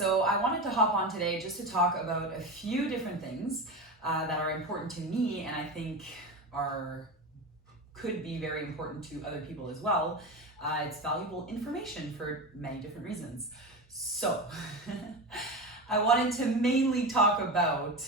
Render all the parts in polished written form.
So I wanted to hop on today just to talk about a few different things that are important to me and I think could be very important to other people as well. It's valuable information for many different reasons. So I wanted to mainly talk about,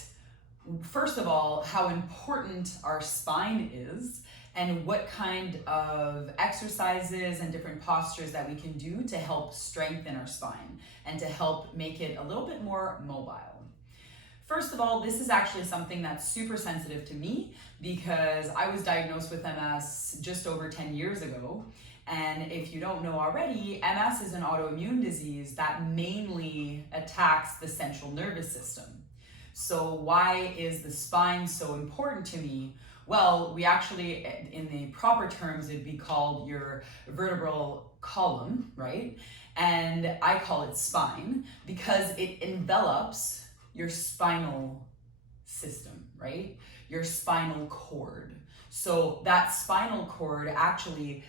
first of all, how important our spine is and what kind of exercises and different postures that we can do to help strengthen our spine and to help make it a little bit more mobile. First of all, this is actually something that's super sensitive to me because I was diagnosed with MS just over 10 years ago. And if you don't know already, MS is an autoimmune disease that mainly attacks the central nervous system. So why is the spine so important to me? Well, we actually, in the proper terms, it'd be called your vertebral column, right? And I call it spine because it envelops your spinal system, right? Your spinal cord. So that spinal cord actually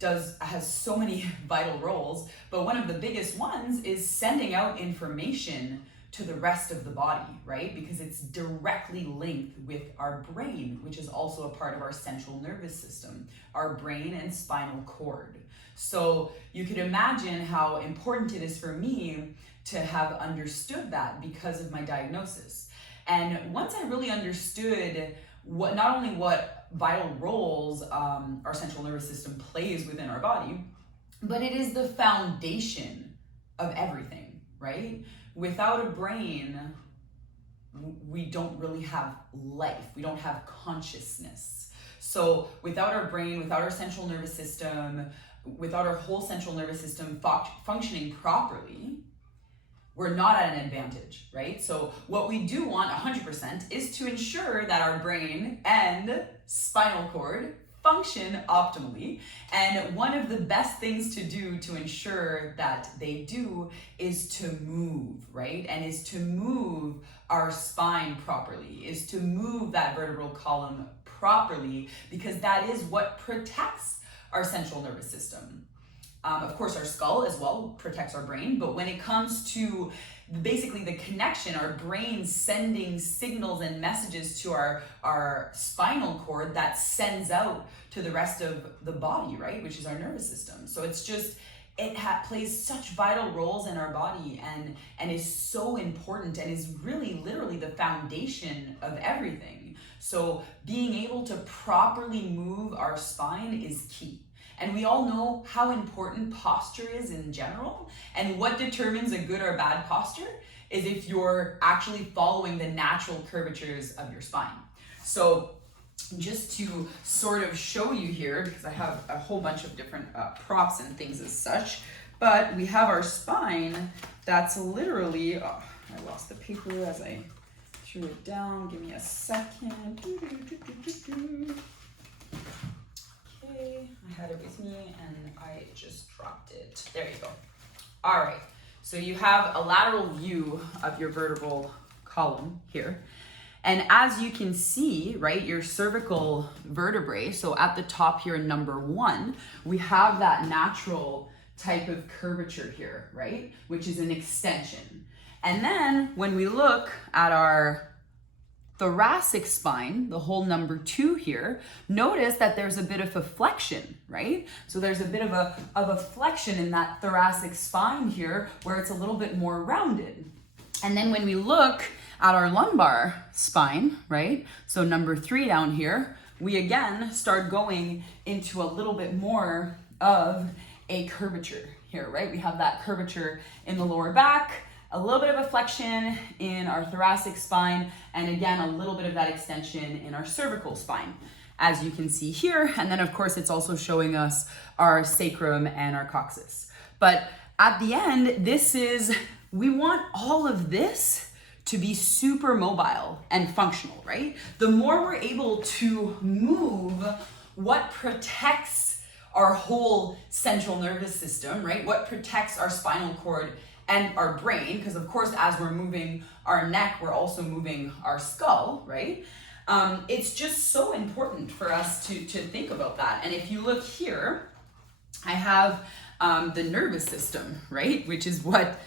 has so many vital roles, but one of the biggest ones is sending out information to the rest of the body, right? Because it's directly linked with our brain, which is also a part of our central nervous system, our brain and spinal cord. So you could imagine how important it is for me to have understood that because of my diagnosis. And once I really understood not only what vital roles our central nervous system plays within our body, but it is the foundation of everything, right? Without a brain, we don't really have life. We don't have consciousness. So without our brain, without our central nervous system, without our whole central nervous system functioning properly, we're not at an advantage, right? So what we do want 100% is to ensure that our brain and spinal cord function optimally. And one of the best things to do to ensure that they do is to move, right? And is to move our spine properly, is to move that vertebral column properly, because that is what protects our central nervous system. Of course, our skull as well protects our brain, but when it comes to basically the connection, our brain sending signals and messages to our spinal cord that sends out to the rest of the body, right, which is our nervous system. So it's just, plays such vital roles in our body and is so important and is really literally the foundation of everything. So being able to properly move our spine is key. And we all know how important posture is in general, and what determines a good or bad posture is if you're actually following the natural curvatures of your spine. So just to sort of show you here, because I have a whole bunch of different props and things as such, but we have our spine that's literally, I lost the paper as I threw it down, give me a second. I had it with me and I just dropped it. There you go. All right, so you have a lateral view of your vertebral column here. And as you can see, right, your cervical vertebrae, so at the top here in number 1, we have that natural type of curvature here, right, which is an extension. And then when we look at our thoracic spine, the whole number 2 here, notice that there's a bit of a flexion, right? So there's a bit of a flexion in that thoracic spine here where it's a little bit more rounded. And then when we look at our lumbar spine, right? So number 3 down here, we again start going into a little bit more of a curvature here, right? We have that curvature in the lower back, a little bit of a flexion in our thoracic spine, and again, a little bit of that extension in our cervical spine, as you can see here. And then of course, it's also showing us our sacrum and our coccyx. But at the end, we want all of this to be super mobile and functional, right? The more we're able to move what protects our whole central nervous system, right? What protects our spinal cord and our brain, because of course, as we're moving our neck, we're also moving our skull, right? It's just so important for us to think about that. And if you look here, I have the nervous system, right? Which is what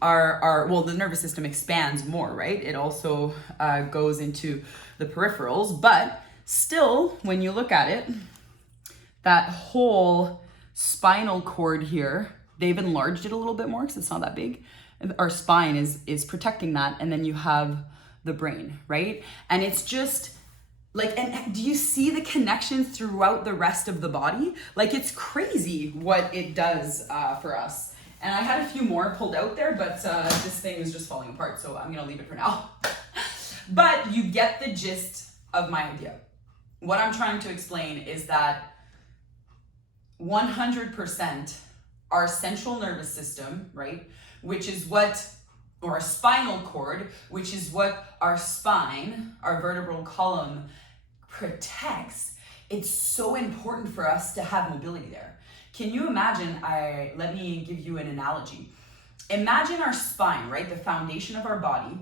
well, the nervous system expands more, right? It also goes into the peripherals, but still, when you look at it, that whole spinal cord here, they've enlarged it a little bit more because it's not that big. Our spine is protecting that, and then you have the brain, right? And it's just like, and do you see the connections throughout the rest of the body? Like, it's crazy what it does for us. And I had a few more pulled out there, but this thing is just falling apart, so I'm gonna leave it for now. But you get the gist of my idea. What I'm trying to explain is that 100% our central nervous system, right, which is what, or our spinal cord, which is what our spine, our vertebral column protects, it's so important for us to have mobility there. Can you imagine, let me give you an analogy. Imagine our spine, right, the foundation of our body,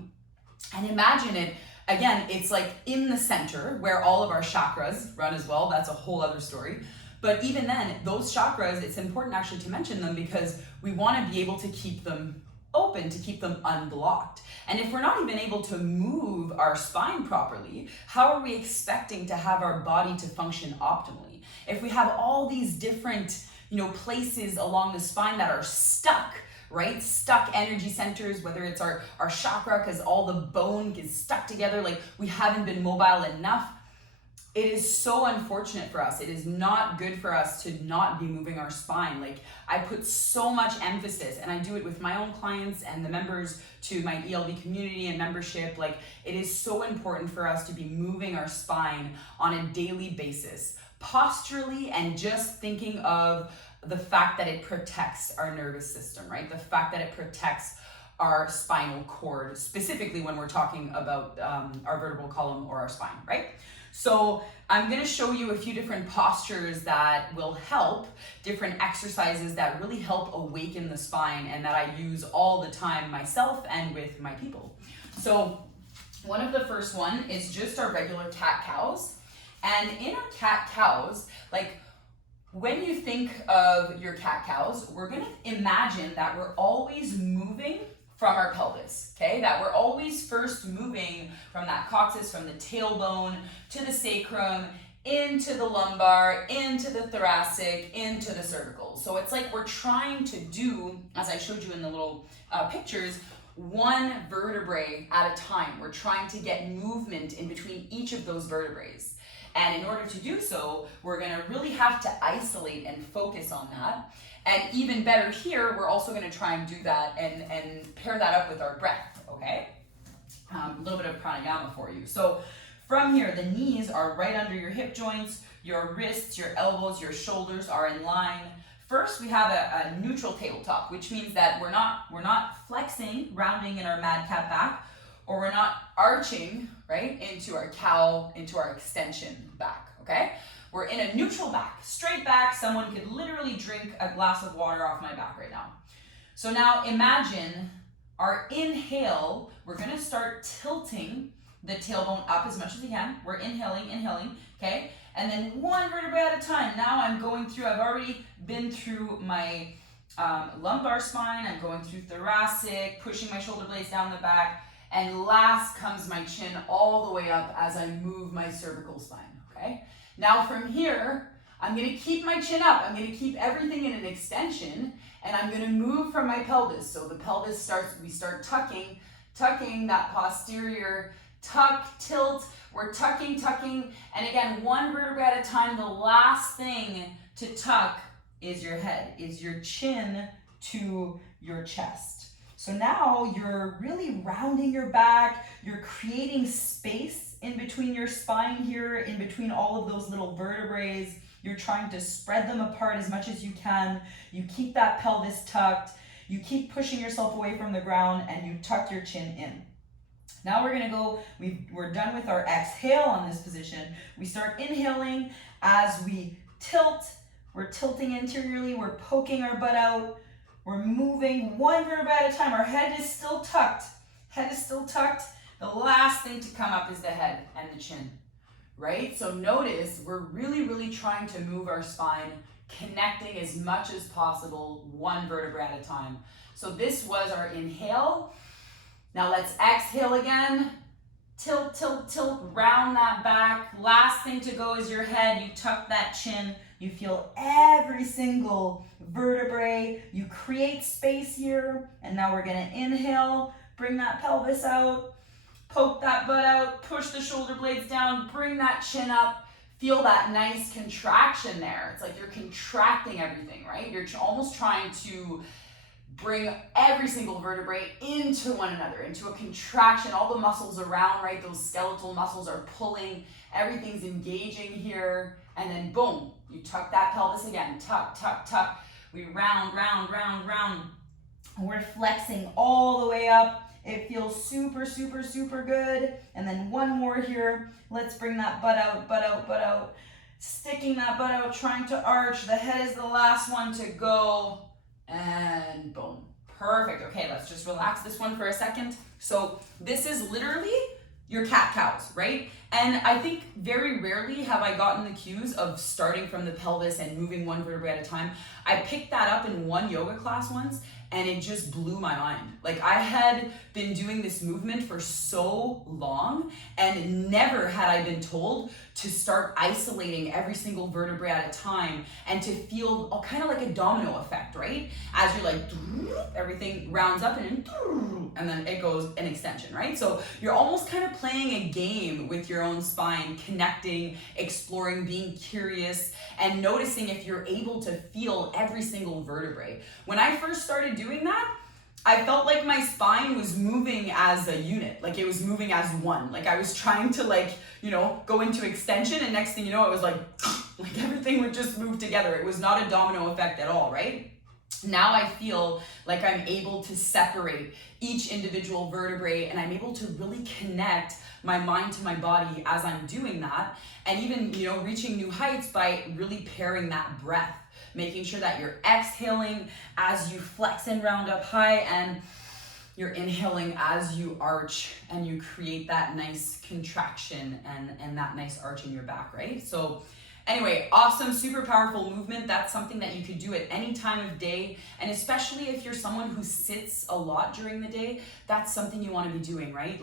and imagine it, again, it's like in the center where all of our chakras run as well. That's a whole other story. But even then, those chakras, it's important actually to mention them because we want to be able to keep them open, to keep them unblocked. And if we're not even able to move our spine properly, how are we expecting to have our body to function optimally? If we have all these different, places along the spine that are stuck, right? Stuck energy centers, whether it's our chakra, because all the bone is stuck together, like we haven't been mobile enough. It is so unfortunate for us. It is not good for us to not be moving our spine. Like, I put so much emphasis, and I do it with my own clients and the members to my ELB community and membership. Like, it is so important for us to be moving our spine on a daily basis, posturally, and just thinking of the fact that it protects our nervous system, right? The fact that it protects our spinal cord, specifically when we're talking about our vertebral column or our spine, right? So I'm going to show you a few different postures that will help, different exercises that really help awaken the spine and that I use all the time myself and with my people. So one of the first one is just our regular cat-cows. And in our cat-cows, like when you think of your cat-cows, we're going to imagine that we're always moving from our pelvis, okay? That we're always first moving from that coccyx, from the tailbone to the sacrum, into the lumbar, into the thoracic, into the cervical. So it's like we're trying to do, as I showed you in the little pictures, one vertebrae at a time. We're trying to get movement in between each of those vertebrae. And in order to do so, we're gonna really have to isolate and focus on that. And even better here, we're also gonna try and do that and pair that up with our breath, okay? A little bit of pranayama for you. So from here, the knees are right under your hip joints, your wrists, your elbows, your shoulders are in line. First, we have a neutral tabletop, which means that we're not flexing, rounding in our mad cat back, or we're not arching, right, into our cow, into our extension back, okay? We're in a neutral back, straight back. Someone could literally drink a glass of water off my back right now. So now imagine our inhale, we're gonna start tilting the tailbone up as much as we can. We're inhaling, okay? And then one vertebrae at a time. Now I'm going through, I've already been through my lumbar spine, I'm going through thoracic, pushing my shoulder blades down the back, and last comes my chin all the way up as I move my cervical spine, okay? Now from here, I'm gonna keep my chin up. I'm gonna keep everything in an extension, and I'm gonna move from my pelvis. So the pelvis starts, we start tucking that posterior tuck, tilt. We're tucking, and again, one vertebrae at a time. The last thing to tuck is your head, is your chin to your chest. So now you're really rounding your back, you're creating space in between your spine here, in between all of those little vertebrae. You're trying to spread them apart as much as you can. You keep that pelvis tucked, you keep pushing yourself away from the ground, and you tuck your chin in. Now we're gonna go, we're done with our exhale on this position. We start inhaling as we tilt. We're tilting interiorly, we're poking our butt out. We're moving one vertebrae at a time. Our head is still tucked. The last thing to come up is the head and the chin, right? So notice we're really trying to move our spine, connecting as much as possible, one vertebrae at a time. So this was our inhale. Now let's exhale again. Tilt, tilt, tilt, round that back. Last thing to go is your head. You tuck that chin. You feel every single vertebrae. You create space here. And now we're gonna inhale, bring that pelvis out, poke that butt out, push the shoulder blades down, bring that chin up. Feel that nice contraction there. It's like you're contracting everything, right? You're almost trying to bring every single vertebrae into one another, into a contraction. All the muscles around, right? Those skeletal muscles are pulling. Everything's engaging here. And then boom, you tuck that pelvis again. Tuck, tuck, tuck. We round, round, round, round. We're flexing all the way up. It feels super, super, super good. And then one more here. Let's bring that butt out, butt out, butt out. Sticking that butt out, trying to arch. The head is the last one to go. And boom. Perfect. Okay, let's just relax this one for a second. So this is literally your cat-cows, right? And I think very rarely have I gotten the cues of starting from the pelvis and moving one vertebrae at a time. I picked that up in one yoga class once, and it just blew my mind. Like, I had been doing this movement for so long, and never had I been told to start isolating every single vertebrae at a time and to feel kind of like a domino effect, right? As you're like, everything rounds up and then it goes an extension, right? So you're almost kind of playing a game with your own spine, connecting, exploring, being curious, and noticing if you're able to feel every single vertebrae. When I first started doing that, I felt like my spine was moving as a unit, like it was moving as one. Like I was trying to go into extension, and next thing you know, it was like everything would just move together. It was not a domino effect at all, right? Now I feel like I'm able to separate each individual vertebrae, and I'm able to really connect my mind to my body as I'm doing that, and even, reaching new heights by really pairing that breath. Making sure that you're exhaling as you flex and round up high, and you're inhaling as you arch and you create that nice contraction and that nice arch in your back, right? So anyway, awesome, super powerful movement. That's something that you could do at any time of day. And especially if you're someone who sits a lot during the day, that's something you want to be doing, right?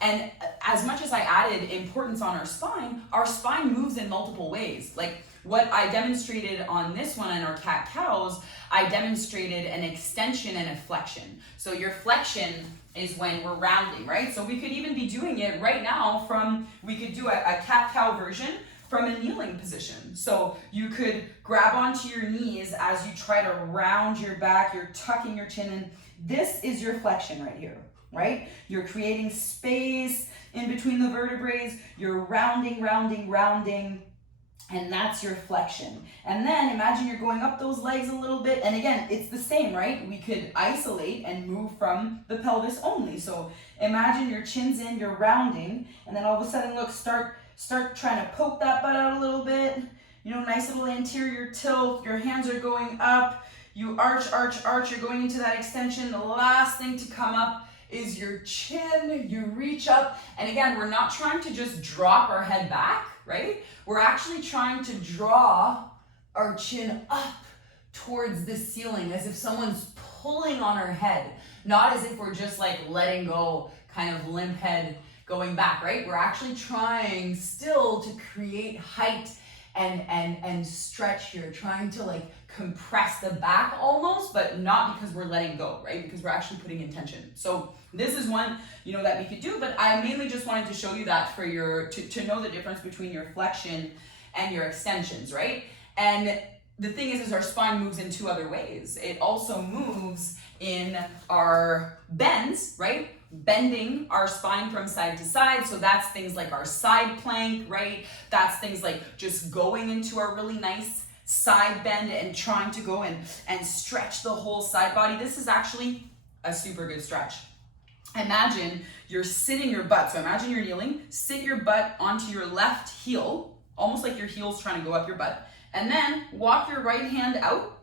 And as much as I added importance on our spine moves in multiple ways. Like, what I demonstrated on this one in our cat-cows, I demonstrated an extension and a flexion. So your flexion is when we're rounding, right? So we could even be doing it right now we could do a cat-cow version from a kneeling position. So you could grab onto your knees as you try to round your back, you're tucking your chin in. This is your flexion right here, right? You're creating space in between the vertebrae, you're rounding, rounding, rounding. And that's your flexion. And then imagine you're going up those legs a little bit. And again, it's the same, right? We could isolate and move from the pelvis only. So imagine your chin's in, you're rounding, and then all of a sudden, look, start trying to poke that butt out a little bit. Nice little anterior tilt. Your hands are going up. You arch, arch, arch. You're going into that extension. The last thing to come up is your chin. You reach up. And again, we're not trying to just drop our head back, right? We're actually trying to draw our chin up towards the ceiling as if someone's pulling on our head, not as if we're just like letting go, kind of limp head going back, right? We're actually trying still to create height and stretch here, trying to compress the back almost, but not because we're letting go, right? Because we're actually putting intention. So this is one, that we could do, but I mainly just wanted to show you that for to know the difference between your flexion and your extensions, right? And the thing is our spine moves in two other ways. It also moves in our bends, right? Bending our spine from side to side. So that's things like our side plank, right? That's things like just going into our really nice side bend and trying to go and stretch the whole side body. This is actually a super good stretch. Imagine you're sitting your butt. So imagine you're kneeling, sit your butt onto your left heel, almost like your heel's trying to go up your butt. And then walk your right hand out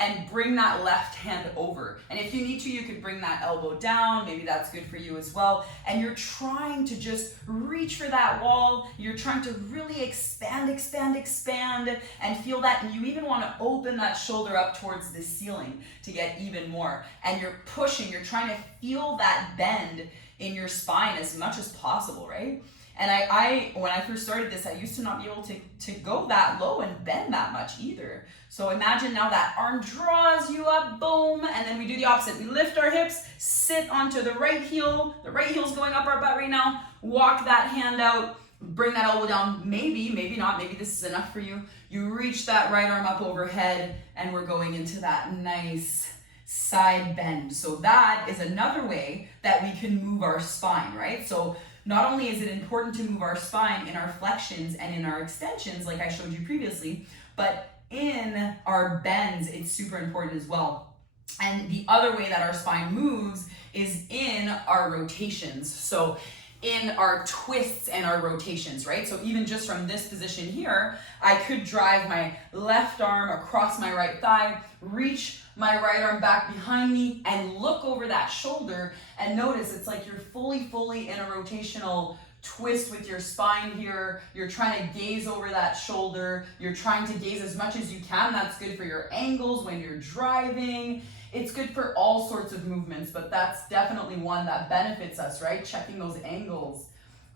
and bring that left hand over. And if you need to, you could bring that elbow down. Maybe that's good for you as well. And you're trying to just reach for that wall. You're trying to really expand, expand, expand, and feel that. And you even want to open that shoulder up towards the ceiling to get even more. And you're pushing, you're trying to feel that bend in your spine as much as possible, right? And I when I first started this, I used to not be able to go that low and bend that much either. So imagine now that arm draws you up, boom, and then we do the opposite. We lift our hips, sit onto the right heel. The right heel's going up our butt right now. Walk that hand out, bring that elbow down. Maybe, maybe not, maybe this is enough for you. You reach that right arm up overhead, and we're going into that nice side bend. So that is another way that we can move our spine, right? So not only is it important to move our spine in our flexions and in our extensions, like I showed you previously, but in our bends, it's super important as well. And the other way that our spine moves is in our rotations. So in our twists and our rotations, right? So even just from this position here, I could drive my left arm across my right thigh, reach my right arm back behind me, and look over that shoulder, and notice it's like you're fully in a rotational twist with your spine here. You're trying to gaze over that shoulder. You're trying to gaze as much as you can. That's good for your angles when you're driving. It's good for all sorts of movements, but that's definitely one that benefits us, right? Checking those angles.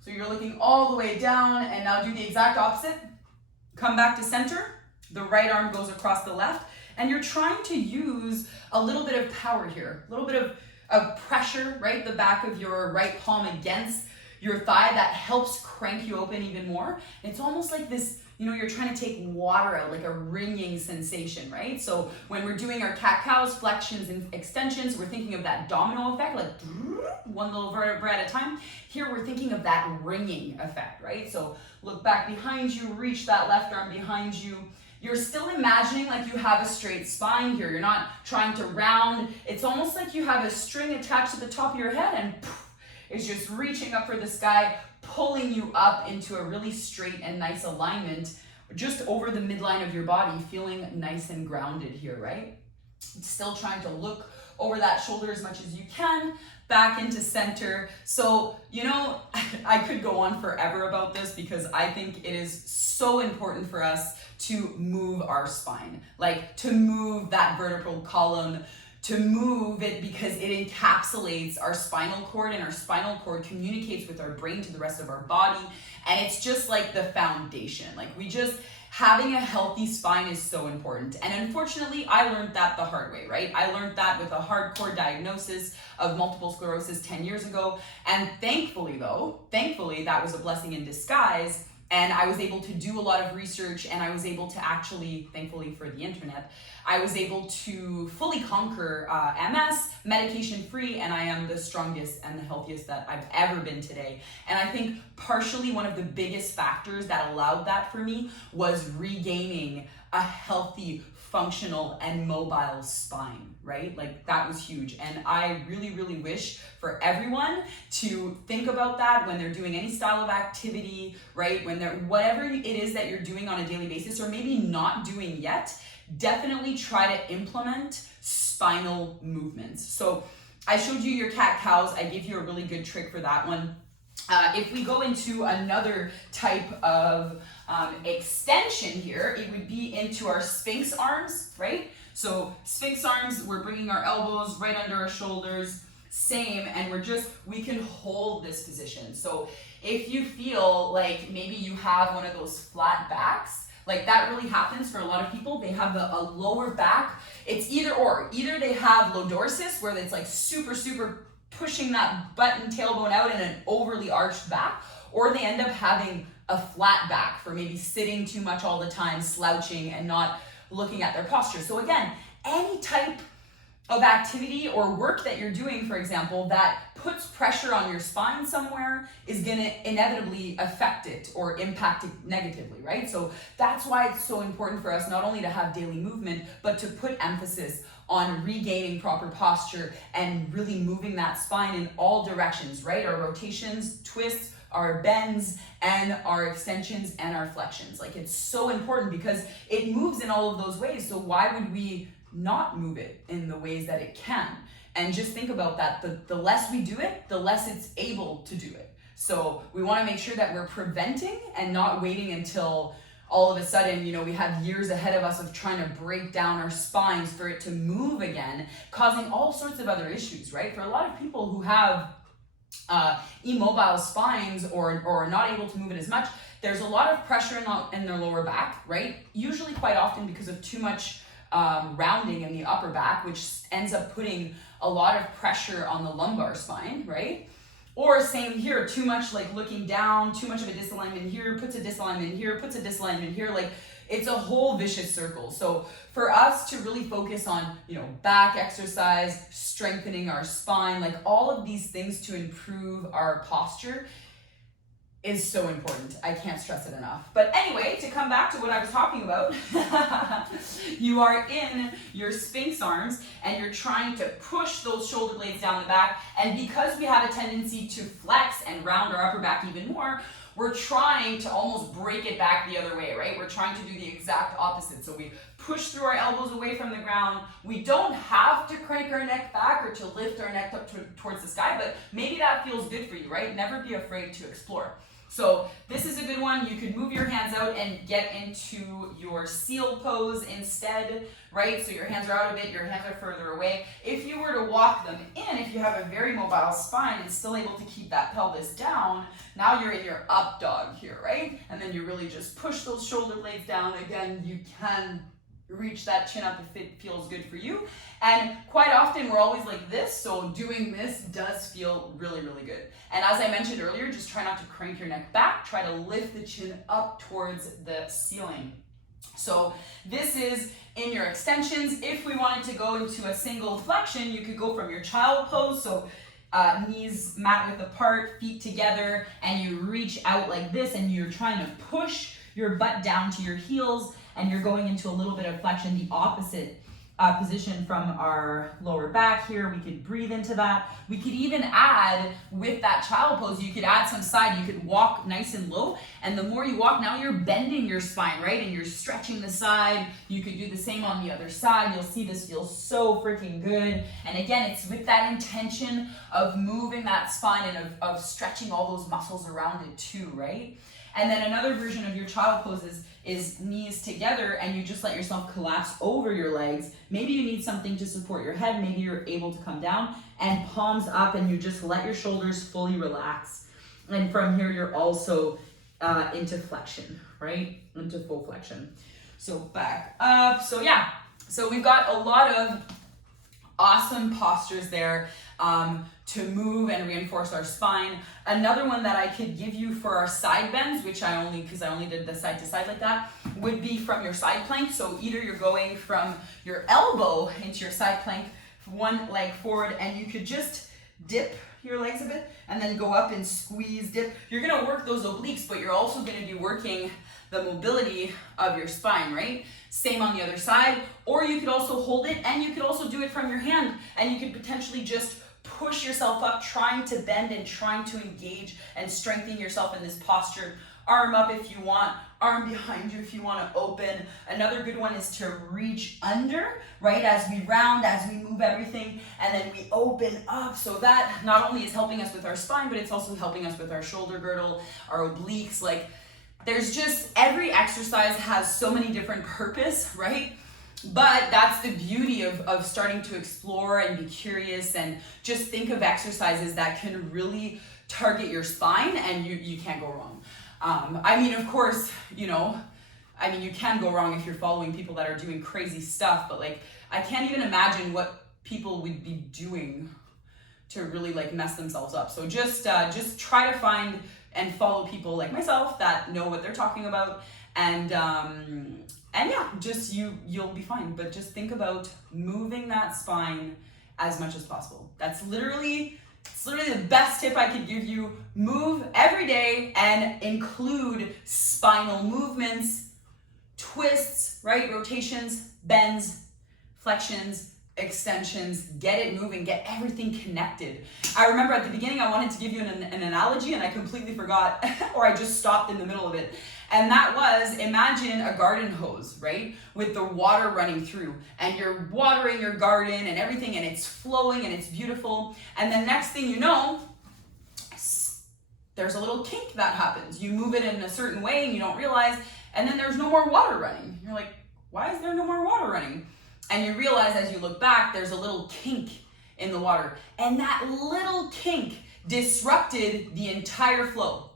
So you're looking all the way down, and now do the exact opposite. Come back to center. The right arm goes across the left, and you're trying to use a little bit of power here, a little bit of pressure, right? The back of your right palm against your thigh, that helps crank you open even more. It's almost like this, you're trying to take water out, like a ringing sensation, right? So when we're doing our cat-cows, flexions and extensions, we're thinking of that domino effect, like one little vertebra at a time. Here we're thinking of that ringing effect, right? So look back behind you, reach that left arm behind you. You're still imagining like you have a straight spine here. You're not trying to round. It's almost like you have a string attached to the top of your head, and poof, it's just reaching up for the sky, pulling you up into a really straight and nice alignment, just over the midline of your body, feeling nice and grounded here, right? Still trying to look over that shoulder as much as you can, back into center. So, I could go on forever about this because I think it is so important for us to move our spine, like to move that vertebral column, to move it because it encapsulates our spinal cord, and our spinal cord communicates with our brain to the rest of our body. And it's just like the foundation. Like having a healthy spine is so important. And unfortunately, I learned that the hard way, right? I learned that with a hardcore diagnosis of multiple sclerosis 10 years ago. And thankfully, that was a blessing in disguise. And I was able to do a lot of research, and I was able to actually, thankfully for the internet, I was able to fully conquer MS, medication-free, and I am the strongest and the healthiest that I've ever been today. And I think partially one of the biggest factors that allowed that for me was regaining a healthy, functional, and mobile spine, right? Like that was huge. And I really, really wish for everyone to think about that when they're doing any style of activity, right? When they're, whatever it is that you're doing on a daily basis, or maybe not doing yet, definitely try to implement spinal movements. So I showed you your cat-cows. I gave you a really good trick for that one. If we go into another type of extension here, it would be into our Sphinx arms, right? So Sphinx arms, we're bringing our elbows right under our shoulders, same, and we can hold this position. So if you feel like maybe you have one of those flat backs, like that really happens for a lot of people. They have a lower back. It's either or. Either they have lordosis, where it's like super pushing that butt and tailbone out in an overly arched back, or they end up having a flat back for maybe sitting too much all the time, slouching, and not looking at their posture. So again, any type of activity or work that you're doing, for example, that puts pressure on your spine somewhere is going to inevitably affect it or impact it negatively, right? So that's why it's so important for us not only to have daily movement, but to put emphasis on regaining proper posture and really moving that spine in all directions, right? Our rotations, twists, our bends, and our extensions and our flexions. Like it's so important because it moves in all of those ways. So why would we not move it in the ways that it can. And just think about that. The less we do it, the less it's able to do it. So we want to make sure that we're preventing and not waiting until all of a sudden, we have years ahead of us of trying to break down our spines for it to move again, causing all sorts of other issues, right? For a lot of people who have immobile spines or are not able to move it as much, there's a lot of pressure in their lower back, right? Usually quite often because of too much rounding in the upper back, which ends up putting a lot of pressure on the lumbar spine, right? Or same here, too much like looking down, too much of a disalignment here, puts a disalignment here, puts a disalignment here, like it's a whole vicious circle. So for us to really focus on, back exercise, strengthening our spine, like all of these things to improve our posture is so important. I can't stress it enough. But anyway, to come back to what I was talking about, you are in your Sphinx arms and you're trying to push those shoulder blades down the back. And because we have a tendency to flex and round our upper back even more, we're trying to almost break it back the other way, right? We're trying to do the exact opposite. So we push through our elbows away from the ground. We don't have to crank our neck back or to lift our neck up towards the sky, but maybe that feels good for you, right? Never be afraid to explore. So this is a good one. You could move your hands out and get into your seal pose instead, right? So your hands are out a bit, your hands are further away. If you were to walk them in, if you have a very mobile spine and still able to keep that pelvis down, now you're in your up dog here, right? And then you really just push those shoulder blades down. Again, you can reach that chin up if it feels good for you. And quite often we're always like this, so doing this does feel really, really good. And as I mentioned earlier, just try not to crank your neck back, try to lift the chin up towards the ceiling. So this is in your extensions. If we wanted to go into a single flexion, you could go from your child pose, so knees mat width apart, feet together, and you reach out like this and you're trying to push your butt down to your heels, and you're going into a little bit of flexion, the opposite position from our lower back here. We could breathe into that. We could even add, with that child pose, you could add some side. You could walk nice and low, and the more you walk, now you're bending your spine, right? And you're stretching the side. You could do the same on the other side. You'll see this feels so freaking good. And again, it's with that intention of moving that spine and of stretching all those muscles around it too, right? And then another version of your child poses is knees together, and you just let yourself collapse over your legs. Maybe you need something to support your head. Maybe you're able to come down, and palms up, and you just let your shoulders fully relax. And from here, you're also into flexion, right? Into full flexion. So back up. So yeah, so we've got a lot of awesome postures there to move and reinforce our spine. Another one that I could give you for our side bends, which because I only did the side to side like that, would be from your side plank. So either you're going from your elbow into your side plank, one leg forward, and you could just dip your legs a bit and then go up and squeeze, dip. You're gonna work those obliques, but you're also gonna be working the mobility of your spine, right? Same on the other side. Or you could also hold it, and you could also do it from your hand, and you could potentially just push yourself up, trying to bend and trying to engage and strengthen yourself in this posture. Arm up if you want, arm behind you if you want to open. Another good one is to reach under, right? As we round, as we move everything, and then we open up. So that not only is helping us with our spine, but it's also helping us with our shoulder girdle, our obliques. Like, there's just, every exercise has so many different purpose, right? But that's the beauty of starting to explore and be curious and just think of exercises that can really target your spine, and you can't go wrong. I mean, of course, you can go wrong if you're following people that are doing crazy stuff, but like, I can't even imagine what people would be doing to really like mess themselves up. So just try to find and follow people like myself that know what they're talking about, and yeah, just you'll be fine. But just think about moving that spine as much as possible. It's literally the best tip I could give you. Move every day and include spinal movements, twists, right? Rotations, bends, flexions, extensions, get it moving, get everything connected. I remember at the beginning I wanted to give you an analogy and I completely forgot or I just stopped in the middle of it. And that was, imagine a garden hose, right? With the water running through and you're watering your garden and everything and it's flowing and it's beautiful. And then next thing you know, there's a little kink that happens. You move it in a certain way and you don't realize, and then there's no more water running. You're like, why is there no more water running? And you realize as you look back, there's a little kink in the water. And that little kink disrupted the entire flow.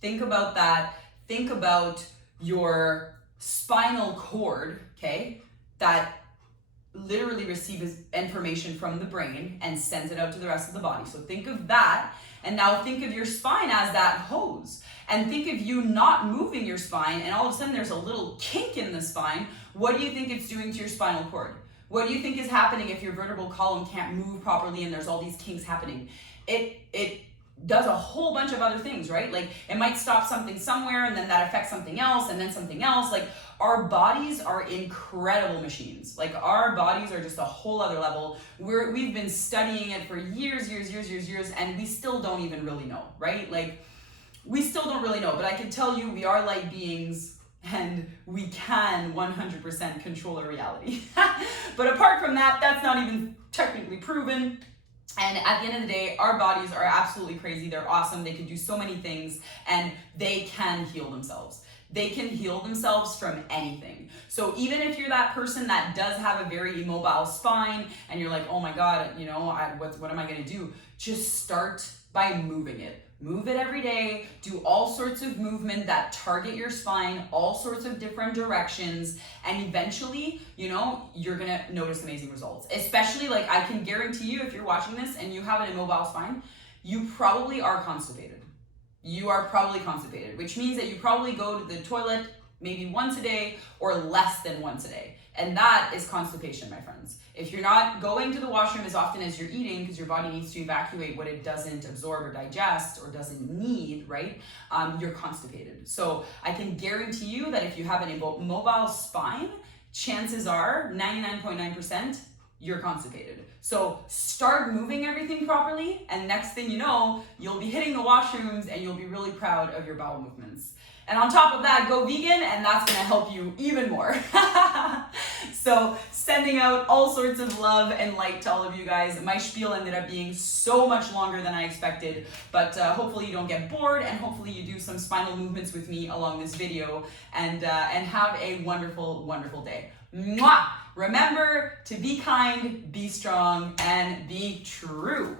Think about that. Think about your spinal cord, okay, that literally receives information from the brain and sends it out to the rest of the body. So think of that. And now think of your spine as that hose. And think of you not moving your spine and all of a sudden there's a little kink in the spine. What do you think it's doing to your spinal cord? What do you think is happening if your vertebral column can't move properly and there's all these kinks happening? It does a whole bunch of other things, right? Like it might stop something somewhere and then that affects something else and then something else. Like our bodies are incredible machines. Like our bodies are just a whole other level. We've been studying it for years, and we still don't even really know, right? Like we still don't really know, but I can tell you we are light beings and we can 100% control our reality. But apart from that, that's not even technically proven. And at the end of the day, our bodies are absolutely crazy. They're awesome. They can do so many things and they can heal themselves. They can heal themselves from anything. So even if you're that person that does have a very immobile spine and you're like, oh my God, you know, what am I gonna do? Just start by moving it. Move it every day, do all sorts of movement that target your spine, all sorts of different directions, and eventually, you know, you're gonna notice amazing results. Especially, like, I can guarantee you, if you're watching this and you have an immobile spine, you probably are constipated. You are probably constipated, which means that you probably go to the toilet maybe once a day or less than once a day. And that is constipation, my friends. If you're not going to the washroom as often as you're eating, because your body needs to evacuate what it doesn't absorb or digest or doesn't need, right? You're constipated. So I can guarantee you that if you have an immobile spine, chances are 99.9% you're constipated. So start moving everything properly, and next thing you know, you'll be hitting the washrooms and you'll be really proud of your bowel movements. And on top of that, go vegan, and that's gonna help you even more. So sending out all sorts of love and light to all of you guys. My spiel ended up being so much longer than I expected, but hopefully you don't get bored, and hopefully you do some spinal movements with me along this video, and have a wonderful, wonderful day. Mwah! Remember to be kind, be strong, and be true.